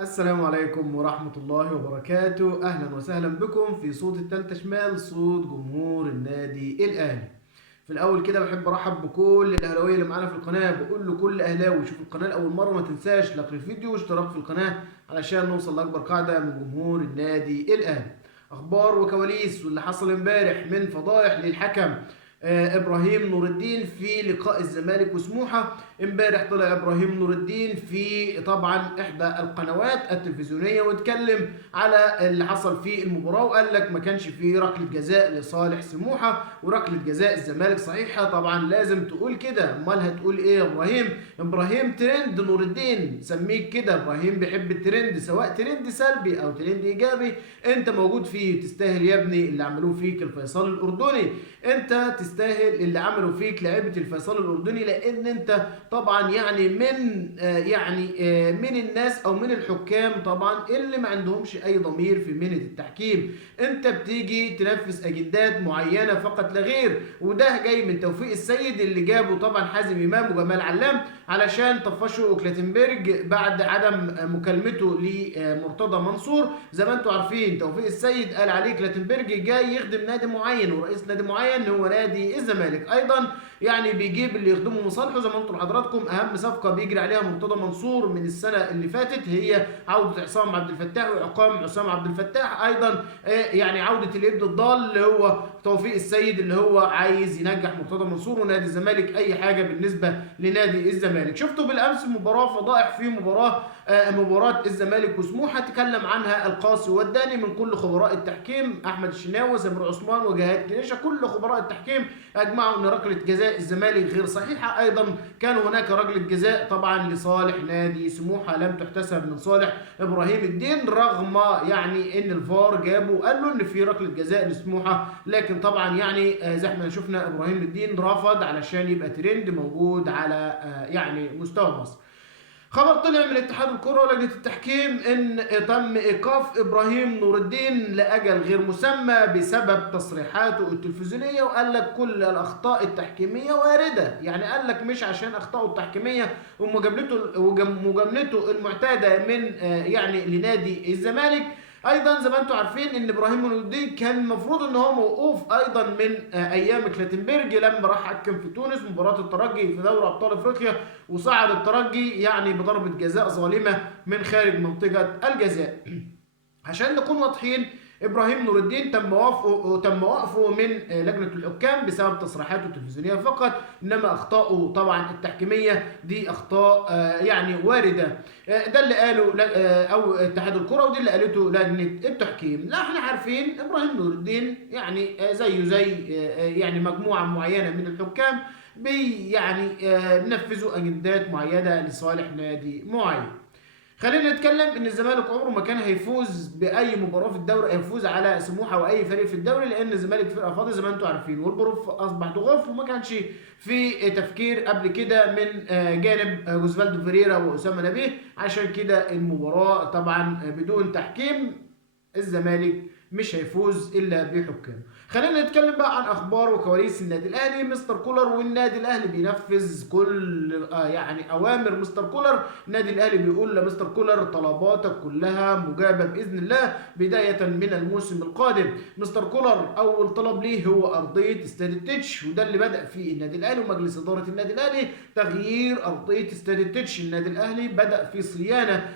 السلام عليكم ورحمة الله وبركاته. أهلا وسهلا بكم في صوت التالتة شمال، صوت جمهور النادي الأهلي. في الأول كده بحب أرحب بكل الأهلاوية اللي معانا في القناة، بقول لكل أهلاوي يشوف القناة لأول مرة ما تنساش لايك للفيديو واشتراك في القناة علشان نوصل لأكبر قاعدة من جمهور النادي الأهلي. أخبار وكواليس واللي حصل امبارح من فضايح للحكم ابراهيم نور الدين في لقاء الزمالك وسموحه. امبارح طلع ابراهيم نور الدين في طبعا احدى القنوات التلفزيونيه واتكلم على اللي حصل في المباراه، وقال لك ما كانش في ركله جزاء لصالح سموحه وركله جزاء الزمالك صحيحه. طبعا لازم تقول كده، امال هتقول ايه يا ابراهيم؟ ابراهيم ترند نور الدين، سميك كده. ابراهيم بيحب الترند، سواء ترند سلبي او ترند ايجابي انت موجود فيه. تستاهل يا ابني اللي عملوه فيك الفيصل الاردني، انت تستاهل اللي عملوا فيك لعيبه الفيصل الاردني، لان انت طبعا يعني من الناس او من الحكام طبعا اللي ما عندهمش اي ضمير في مهنه التحكيم. انت بتيجي تنفذ اجندات معينه فقط لا غير، وده جاي من توفيق السيد اللي جابوا طبعا حازم امام وجمال علام علشان طفشوا كلاتنبرج بعد عدم مكالمته لمرتضى منصور. زي ما انتم عارفين توفيق السيد قال عليه كلاتنبرج جاي يخدم نادي معين ورئيس نادي معين هو نادي الزمالك ايضا، يعني بيجيب اللي يخدمه مصالحه. زي ما انتم حضراتكم اهم صفقه بيجري عليها مرتضى منصور من السنه اللي فاتت هي عوده عصام عبد الفتاح واعقام عصام عبد الفتاح، ايضا يعني عوده الابن الضال اللي هو توفيق السيد اللي هو عايز ينجح مرتضى منصور ونادي الزمالك اي حاجه بالنسبه لنادي الزمالك. شفتوا بالامس مباراه فضائح في مباراه الزمالك وسموحه، تكلم عنها القاسي والداني من كل خبراء التحكيم، احمد الشناوي سمير عثمان وجهاد كنيشه، كل خبراء التحكيم اجمعوا ان ركله جزاء الزمالك غير صحيحه. ايضا كان هناك ركله جزاء طبعا لصالح نادي سموحه لم تحتسب من صالح ابراهيم الدين، رغم يعني ان الفار جابوا وقال له ان في ركله جزاء لسموحه، لكن طبعا يعني زي ما شفنا ابراهيم الدين رفض علشان يبقى ترند موجود على يعني مستوى مصر. خبر طلع من اتحاد الكرة ولجنة التحكيم ان تم ايقاف ابراهيم نور الدين لاجل غير مسمى بسبب تصريحاته التلفزيونية، وقال لك كل الاخطاء التحكيمية واردة. يعني قال لك مش عشان اخطائه التحكيمية ومجاملته المعتادة من يعني لنادي الزمالك. ايضا زي ما انتم عارفين ان ابراهيم نور الدين كان المفروض ان هو موقوف ايضا من ايام كلاتنبرج لما راح حكم في تونس مباراه الترجي في دوري ابطال افريقيا، وصعد الترجي يعني بضربه جزاء ظالمه من خارج منطقه الجزاء. عشان نكون واضحين، ابراهيم نور الدين تم وقفه من لجنه الحكام بسبب تصريحاته التلفزيونيه فقط، انما اخطائه طبعا التحكيميه دي اخطاء يعني وارده. ده اللي قاله او اتحاد الكره، ودي اللي قالته لجنه التحكيم. لا احنا عارفين ابراهيم نور الدين يعني زيه زي يعني مجموعه معينه من الحكام بي يعني نفذوا اجندات معينه لصالح نادي معين. خلينا نتكلم ان الزمالك عمره ما كان هيفوز باي مباراه في الدوري، هيفوز على سموحه واي فريق في الدوري، لان الزمالك فرقه فاضيه زي ما انتم عارفين، والظروف اصبح ضغوف، وما كانش في تفكير قبل كده من جانب جوزفالدو فيريرا واسامه نبيه. عشان كده المباراه طبعا بدون تحكيم الزمالك مش هيفوز الا بحكام. خلينا نتكلم بقى عن اخبار وكواليس النادي الاهلي. مستر كولر والنادي الاهلي بينفذ كل يعني اوامر مستر كولر. النادي الاهلي بيقول لمستر كولر طلباتك كلها مجابه باذن الله بدايه من الموسم القادم. مستر كولر اول طلب ليه هو ارضيه استاد التتش، وده اللي بدا فيه النادي الاهلي ومجلس اداره النادي الاهلي، تغيير ارضيه استاد التتش. النادي الاهلي بدا في صيانه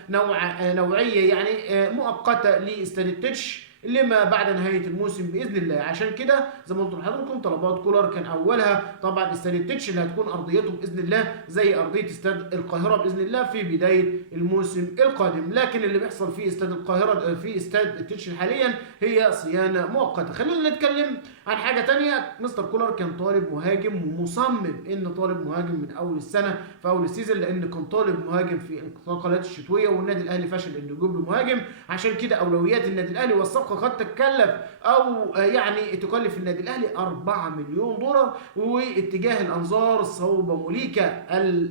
نوعيه يعني مؤقته لاستاد التتش لما بعد نهايه الموسم باذن الله. عشان كده زي ما قلت لحضراتكم طلبات كولر كان اولها طبعا استاد التتش اللي هتكون ارضيته باذن الله زي ارضيه استاد القاهره باذن الله في بدايه الموسم القادم، لكن اللي بيحصل في استاد القاهره في استاد التتش حاليا هي صيانه مؤقته. خلينا نتكلم عن حاجه ثانيه. مستر كولر كان طالب مهاجم ومصمم ان طالب مهاجم من اول السنه في اول السيزون، لان كان طالب مهاجم في الانتقالات الشتويه والنادي الاهلي فشل انه يجيب له مهاجم. عشان كده اولويات النادي الاهلي والصفقه الصفقة قد تتكلف او يعني تكلف النادي الاهلي 4 مليون دولار، واتجاه الانظار صوب موليكا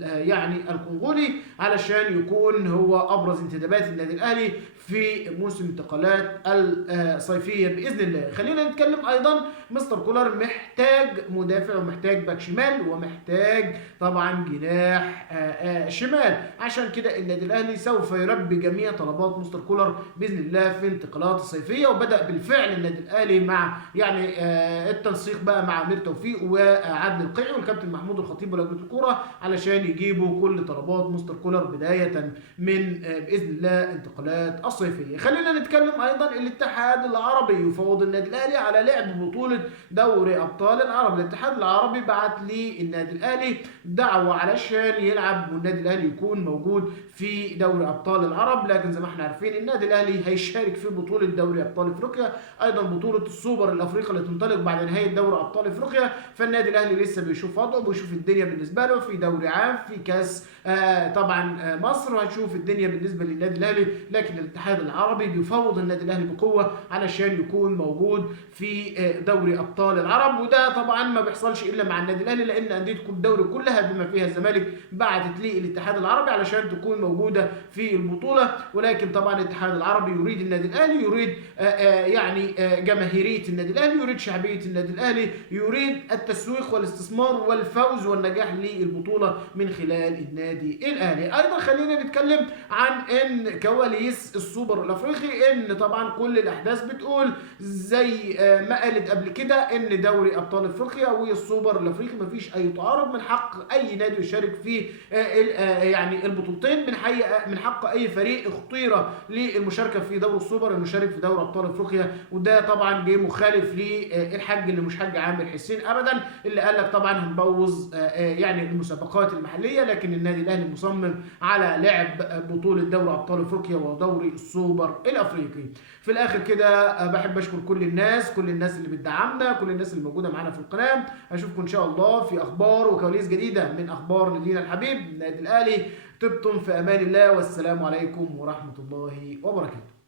يعني الكونغولي علشان يكون هو ابرز انتدابات النادي الاهلي في موسم الانتقالات الصيفيه باذن الله. خلينا نتكلم ايضا، مستر كولر محتاج مدافع ومحتاج باك شمال ومحتاج طبعا جناح شمال، عشان كده النادي الاهلي سوف يلبي جميع طلبات مستر كولر باذن الله في الانتقالات الصيفيه. وبدا بالفعل النادي الاهلي مع يعني التنسيق بقى مع امير توفيق وعادل القيعي والكابتن محمود الخطيب ولجنه الكوره علشان يجيبوا كل طلبات مستر كولر بدايه من باذن الله انتقالات الصيفيه. خلينا نتكلم ايضا، الاتحاد العربي يفوض النادي الاهلي على لعب بطوله دوري ابطال العرب. الاتحاد العربي بعت للنادي الاهلي دعوه علشان يلعب والنادي الاهلي يكون موجود في دوري ابطال العرب، لكن زي ما احنا عارفين النادي الاهلي هيشارك في بطوله دوري ابطال افريقيا، ايضا بطوله السوبر الافريقي اللي تنطلق بعد نهايه دوري ابطال افريقيا. فالنادي الاهلي لسه بيشوف وضعه، بيشوف الدنيا بالنسبه له في دوري عام، في كاس طبعا مصر، وهنشوف الدنيا بالنسبه للنادي الاهلي. لكن الاتحاد العربي بيفوض النادي الاهلي بقوه علشان يكون موجود في دوري ابطال العرب، وده طبعا ما بيحصلش الا مع النادي الاهلي، لان انديه الدوري كلها بما فيها الزمالك بعتت للاتحاد العربي علشان تكون موجوده في البطوله. ولكن طبعا الاتحاد العربي يريد النادي الاهلي، يريد يعني جماهيريه النادي الاهلي، يريد شعبيه النادي الاهلي، يريد التسويق والاستثمار والفوز والنجاح للبطوله من خلال النادي الاهلي. ايضا خلينا نتكلم عن ان كواليس السوبر الافريقي، ان طبعا كل الاحداث بتقول زي ما قالت قبل كده ان دوري ابطال افريقيا والسوبر الافريقي مفيش اي تعارض، من حق اي نادي يشارك في يعني البطولتين، من حق اي فريق اختير للمشاركه في دوري السوبر انه يشارك في دوري ابطال افريقيا. وده طبعا جه مخالف للحاج اللي مش حاج عامر حسين ابدا، اللي قال لك طبعا هنبوظ يعني المسابقات المحليه، لكن النادي الاهلي مصمم على لعب بطوله دوري ابطال افريقيا ودوري السوبر الافريقي. في الاخر كده بحب اشكر كل الناس اللي بتدعمنا، كل الناس اللي موجوده معانا في القناه. اشوفكم ان شاء الله في اخبار وكواليس جديده من اخبار نادينا الحبيب النادي الاهلي. طبتم في امان الله، والسلام عليكم ورحمه الله وبركاته.